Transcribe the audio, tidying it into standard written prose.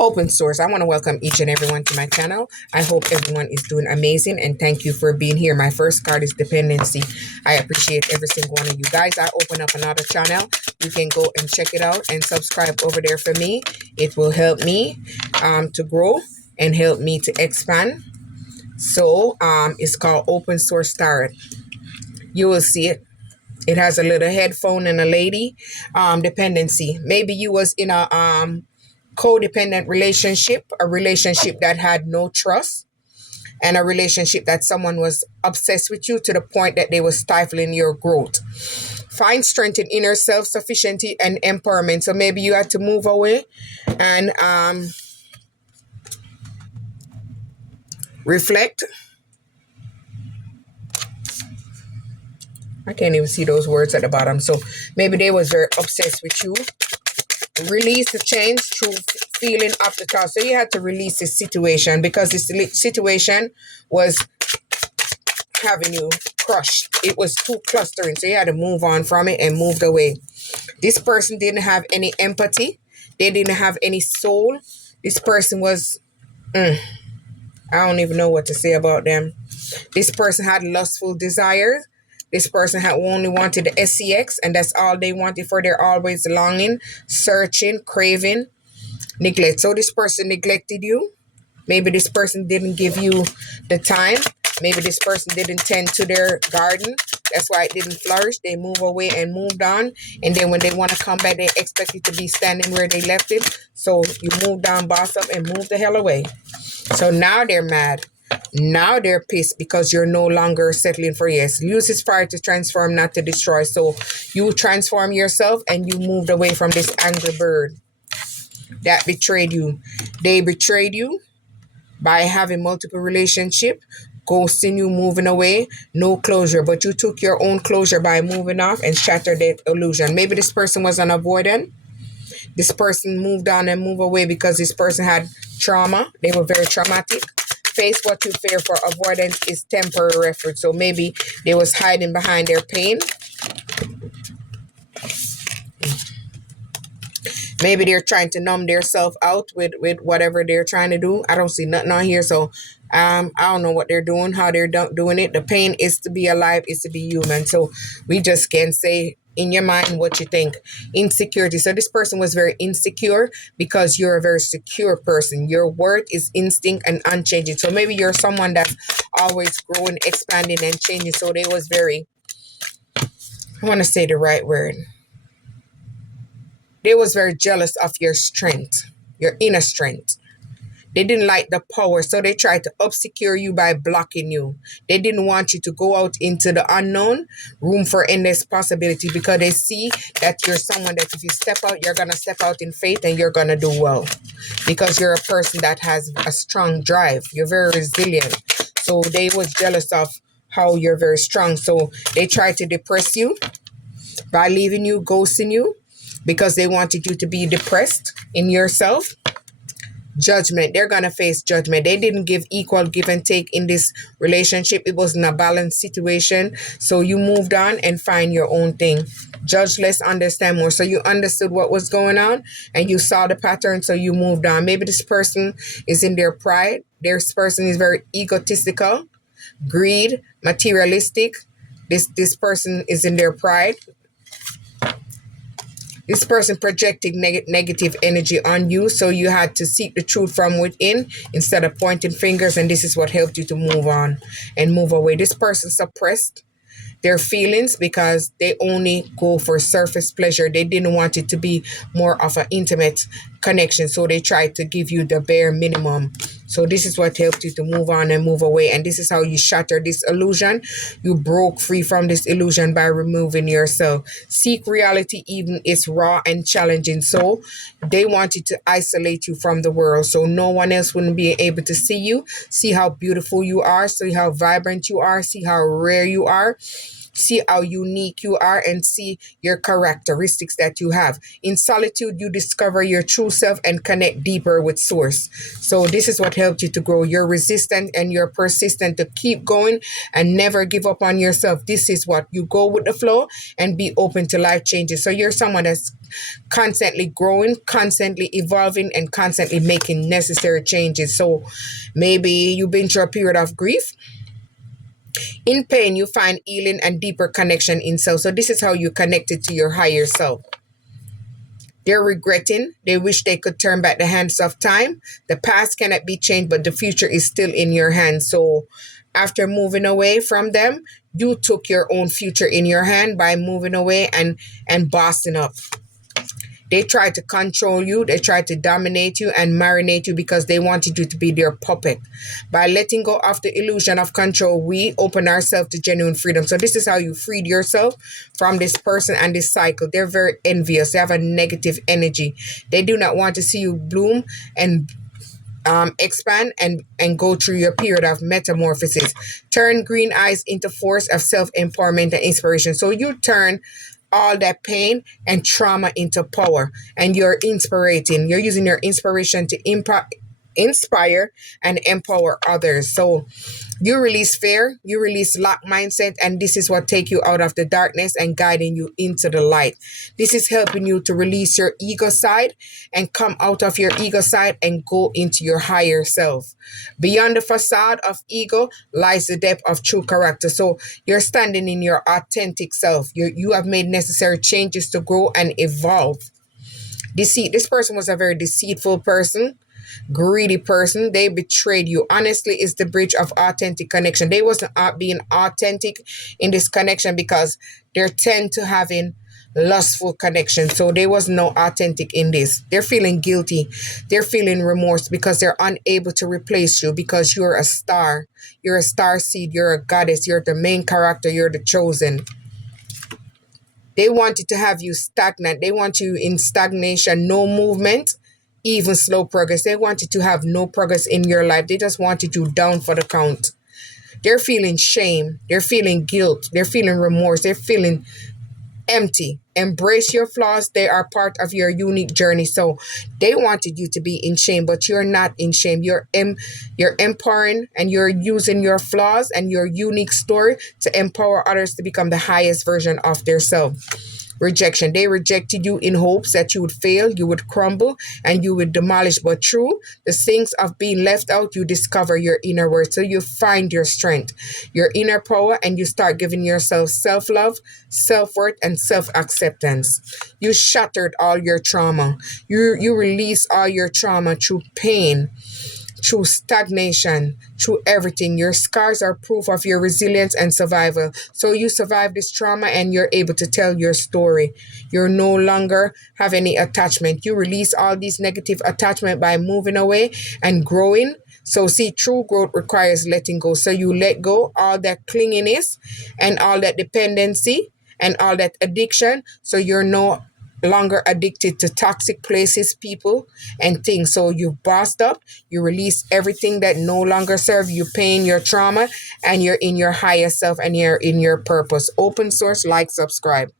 Open source. I want to welcome each and everyone to my channel. I hope everyone is doing amazing and thank you for being here. My first card is dependency. I appreciate every single one of you guys. I open up another channel. You can go and check it out and subscribe over there for me. It will help me to grow and help me to expand. So it's called Open Source Tarot. You will see it. It has a little headphone and a lady. Dependency. Maybe you was in a codependent relationship, a relationship that had no trust, and a relationship that someone was obsessed with you to the point that they were stifling your growth. Find strength in inner self-sufficiency and empowerment. So maybe you had to move away and reflect. I can't even see those words at the bottom. So maybe they was very obsessed with you. Release the change through feeling up the top. So you had to release this situation because this situation was having you crushed. It was too clustering. So you had to move on from it and moved away. This person didn't have any empathy. They didn't have any soul. This person was, I don't even know what to say about them. This person had lustful desires. This person had only wanted the sex, and that's all they wanted for their always longing, searching, craving, neglect. So this person neglected you. Maybe this person didn't give you the time. Maybe this person didn't tend to their garden. That's why it didn't flourish. They move away and moved on. And then when they want to come back, they expect you to be standing where they left it. So you moved on, boss up, and moved the hell away. So now they're mad. Now they're pissed because you're no longer settling for yes. Use this fire to transform, not to destroy. So you transform yourself and you moved away from this angry bird that betrayed you. They betrayed you by having multiple relationships, ghosting you, moving away, no closure. But you took your own closure by moving off and shattered that illusion. Maybe this person was an avoidant. This person moved on and moved away because this person had trauma. They were very traumatic. Face what you fear, for avoidance is temporary effort. So maybe they was hiding behind their pain. Maybe they're trying to numb themselves out with whatever they're trying to do. I don't see nothing on here. So I don't know what they're doing, how they're doing it. The pain is to be alive, is to be human. So we just can say in your mind what you think. Insecurity. So this person was very insecure because you're a very secure person. Your worth is instinct and unchanging. So maybe you're someone that's always growing, expanding, and changing. So they was very, I want to say the right word. They was very jealous of your strength, your inner strength. They didn't like the power, so they tried to obscure you by blocking you. They didn't want you to go out into the unknown, room for endless possibility, because they see that you're someone that if you step out, you're going to step out in faith and you're going to do well. Because you're a person that has a strong drive. You're very resilient. So they was jealous of how you're very strong. So they tried to depress you by leaving you, ghosting you, because they wanted you to be depressed in yourself. Judgment. They're going to face judgment. They didn't give equal give and take in this relationship. It wasn't a balanced situation. So you moved on and find your own thing. Judge less, understand more. So you understood what was going on and you saw the pattern. So you moved on. Maybe this person is in their pride. This person is very egotistical, greed, materialistic. This person is in their pride. This person projected negative energy on you, so you had to seek the truth from within instead of pointing fingers, and this is what helped you to move on and move away. This person suppressed their feelings because they only go for surface pleasure. They didn't want it to be more of an intimate connection, so they tried to give you the bare minimum. So this is what helped you to move on and move away, and this is how you shatter this illusion. You broke free from this illusion by removing yourself. Seek reality even it's raw and challenging. So they wanted to isolate you from the world, so no one else wouldn't be able to see you, see how beautiful you are, see how vibrant you are, see how rare you are. see how unique you are and see your characteristics that you have. In solitude, you discover your true self and connect deeper with source. So this is what helped you to grow. You're resistant and you're persistent to keep going and never give up on yourself. This is what you go with the flow and be open to life changes. So you're someone that's constantly growing, constantly evolving, and constantly making necessary changes. So maybe you've been through a period of grief. In pain, you find healing and deeper connection in self. So this is how you connected to your higher self. They're regretting. They wish they could turn back the hands of time. The past cannot be changed, but the future is still in your hands. So after moving away from them, you took your own future in your hand by moving away and bossing up. They tried to control you. They tried to dominate you and marinate you because they wanted you to be their puppet. By letting go of the illusion of control, we open ourselves to genuine freedom. So this is how you freed yourself from this person and this cycle. They're very envious. They have a negative energy. They do not want to see you bloom and expand and go through your period of metamorphosis. Turn green eyes into force of self-empowerment and inspiration. So you turn all that pain and trauma into power, and you're using your inspiration to inspire and empower others. So you release fear, you release lack mindset, and this is what take you out of the darkness and guiding you into the light. This is helping you to release your ego side and come out of your ego side and go into your higher self. Beyond the facade of ego lies the depth of true character. So you're standing in your authentic self. You have made necessary changes to grow and evolve. This person was a very deceitful person, greedy person. They betrayed you. Honestly, is the bridge of authentic connection. They wasn't being authentic in this connection because they tend to having lustful connection. So they was no authentic in this. They're feeling guilty. They're feeling remorse because they're unable to replace you because you're a star. You're a star seed. You're a goddess. You're the main character. You're the chosen. They wanted to have you stagnant. They want you in stagnation, no movement, even slow progress. They wanted to have no progress in your life. They just wanted you down for the count. They're feeling shame. They're feeling guilt. They're feeling remorse. They're feeling empty. Embrace your flaws. They are part of your unique journey. So they wanted you to be in shame, but you're not in shame. You're empowering and you're using your flaws and your unique story to empower others to become the highest version of their self. Rejection. They rejected you in hopes that you would fail, you would crumble, and you would demolish. But through the things of being left out, you discover your inner worth. So you find your strength, your inner power, and you start giving yourself self-love, self-worth, and self-acceptance. You shattered all your trauma. You release all your trauma through pain, through stagnation, through everything. Your scars are proof of your resilience and survival. So you survive this trauma and you're able to tell your story. You're no longer have any attachment. You release all these negative attachment by moving away and growing. So see, true growth requires letting go. So you let go all that clinginess and all that dependency and all that addiction. So you're no longer addicted to toxic places, people, and things. So you bossed up, you release everything that no longer serve you, pain, your trauma, and you're in your higher self and you're in your purpose. Open source, like, subscribe.